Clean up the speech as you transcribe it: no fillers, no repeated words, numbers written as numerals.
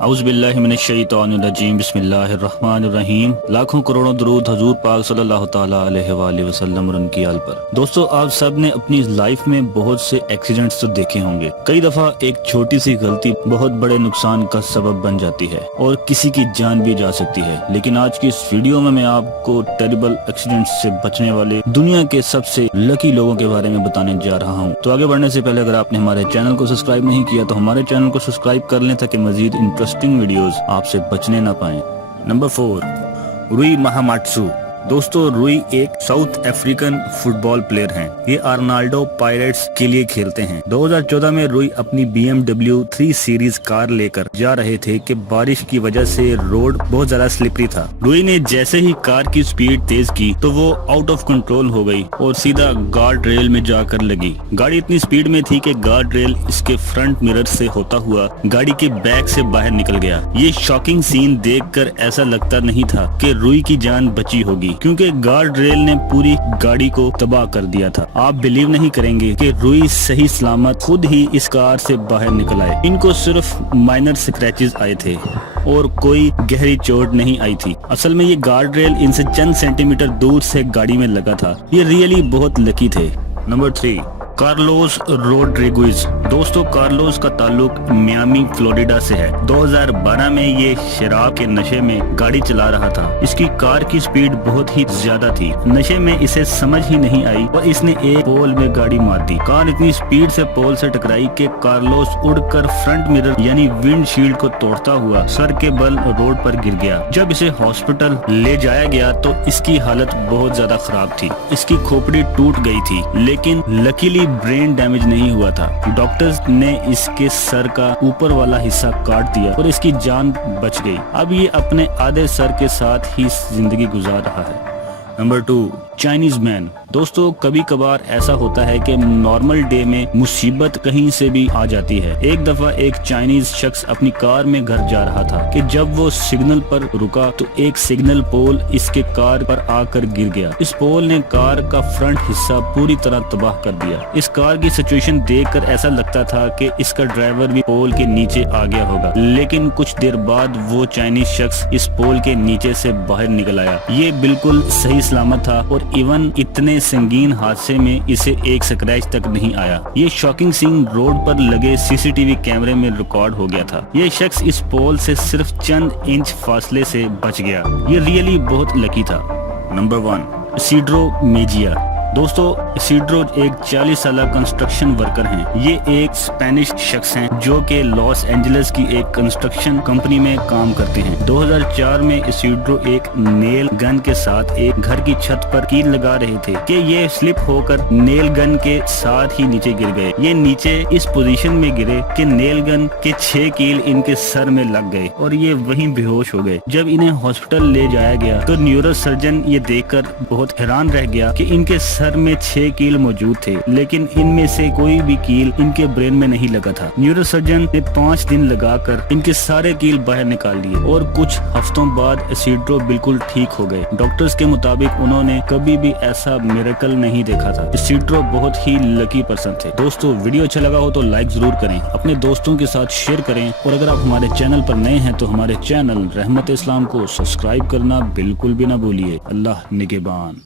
औज़ु बिल्लाहि मिनश शैतानिर रजीम बिस्मिल्लाहिर्रहमानिर रहीम। लाखों करोड़ों दरूद हजूर पाक सल्लल्लाहु ताला अलैहि वसल्लम और उनकी आल पर। दोस्तों, आप सब ने अपनी लाइफ में बहुत से एक्सीडेंट्स तो देखे होंगे। कई दफा एक छोटी सी गलती बहुत बड़े नुकसान का सबब बन जाती है और किसी की जान भी जा सकती है। लेकिन आज की इस वीडियो में मैं आपको टेरिबल एक्सीडेंट्स से बचने वाले दुनिया के सबसे लकी लोगों के बारे में बताने जा रहा हूँ। तो आगे बढ़ने से पहले अगर आपने हमारे चैनल को सब्सक्राइब नहीं किया तो हमारे चैनल को सब्सक्राइब कर लें ताकि मजीद इंटरेस्टिंग वीडियोस आपसे बचने ना पाएं। नंबर 4, रुई महामाट्सु। दोस्तों, रुई एक साउथ अफ्रीकन फुटबॉल प्लेयर हैं। ये आर्नाल्डो पायरेट्स के लिए खेलते हैं। 2014 में रुई अपनी BMW 3 सीरीज कार लेकर जा रहे थे कि बारिश की वजह से रोड बहुत ज्यादा स्लिपरी था। रुई ने जैसे ही कार की स्पीड तेज की तो वो आउट ऑफ कंट्रोल हो गई और सीधा गार्ड रेल में जाकर लगी। गाड़ी इतनी स्पीड में थी कि गार्ड रेल इसके फ्रंट मिरर से होता हुआ गाड़ी के बैक से बाहर निकल गया। ये शॉकिंग सीन देखकर ऐसा लगता नहीं था कि रुई की जान बची होगी, क्योंकि गार्ड रेल ने पूरी गाड़ी को तबाह कर दिया था। आप बिलीव नहीं करेंगे कि रुई सही सलामत खुद ही इस कार से बाहर निकल आए। इनको सिर्फ माइनर स्क्रैचेस आए थे और कोई गहरी चोट नहीं आई थी। असल में ये गार्ड रेल इनसे चंद सेंटीमीटर दूर से गाड़ी में लगा था। ये रियली बहुत लकी थे। Number 3, Carlos Rodriguez. दोस्तों, कार्लोस का ताल्लुक मियामी फ्लोरिडा से है। 2012 में ये शराब के नशे में गाड़ी चला रहा था। इसकी कार की स्पीड बहुत ही ज्यादा थी। नशे में इसे समझ ही नहीं आई और इसने एक पोल में गाड़ी मार दी। कार इतनी स्पीड से पोल से टकराई कि कार्लोस उड़कर फ्रंट मिरर यानी विंडशील्ड को तोड़ता हुआ सर के बल रोड पर गिर गया। जब इसे हॉस्पिटल ले जाया गया तो इसकी हालत बहुत ज्यादा खराब थी। इसकी खोपड़ी टूट गई थी, लेकिन लकीली ब्रेन डैमेज नहीं हुआ था। डॉक्टर्स ने इसके सर का ऊपर वाला हिस्सा काट दिया और इसकी जान बच गई। अब ये अपने आधे सर के साथ ही जिंदगी गुजार रहा है। Number 2, Chinese man. दोस्तों, कभी कभार ऐसा होता है कि नॉर्मल डे में मुसीबत कहीं से भी आ जाती है। एक दफा एक चाइनीज शख्स अपनी कार में घर जा रहा था कि जब वो सिग्नल पर रुका तो एक सिग्नल पोल इसके कार पर आकर गिर गया। इस पोल ने कार का फ्रंट हिस्सा पूरी तरह तबाह कर दिया। इस कार की सिचुएशन देखकर ऐसा लगता था कि इसका ड्राइवर भी पोल के नीचे आ गया होगा, लेकिन कुछ देर बाद वो चाइनीज शख्स इस पोल के नीचे से बाहर निकल आया। ये बिल्कुल सही सलामत था और इवन इतने संगीन हादसे में इसे एक स्क्रैच तक नहीं आया। ये शॉकिंग सीन रोड पर लगे CCTV कैमरे में रिकॉर्ड हो गया था। ये शख्स इस पोल से सिर्फ चंद इंच फासले से बच गया। ये रियली बहुत लकी था। Number 1, Isidro Mejia. दोस्तों, इसिड्रो एक 40 साल कंस्ट्रक्शन वर्कर हैं। ये एक स्पेनिश शख्स हैं जो कि लॉस एंजलिस की एक कंस्ट्रक्शन कंपनी में काम करते हैं। 2004 में इसिड्रो एक नेल गन के साथ एक घर की छत पर कील लगा रहे थे कि ये स्लिप होकर नेल गन के साथ ही नीचे गिर गए। ये नीचे इस पोजीशन में गिरे कि नेल गन के 6 कील इनके सर में लग गए और ये वहीं बेहोश हो गए। जब इन्हें हॉस्पिटल ले जाया गया तो न्यूरो सर्जन ये देखकर बहुत हैरान रह गया कि इनके सर में 6 कील मौजूद थे, लेकिन इनमें से कोई भी कील इनके ब्रेन में नहीं लगा था। न्यूरो सर्जन ने 5 दिन लगाकर इनके सारे कील बाहर निकाल दिए और कुछ हफ्तों बाद इसिड्रो बिल्कुल ठीक हो गए। डॉक्टर्स के मुताबिक उन्होंने कभी भी ऐसा मिरेकल नहीं देखा था। इसिड्रो बहुत ही लकी पर्सन थे। दोस्तों, वीडियो अच्छा लगा हो तो लाइक जरूर करें, अपने दोस्तों के साथ शेयर करें और अगर आप हमारे चैनल पर नए हैं तो हमारे चैनल रहमत इस्लाम को सब्सक्राइब करना बिल्कुल भी ना भूलिए। अल्लाह निगहबान।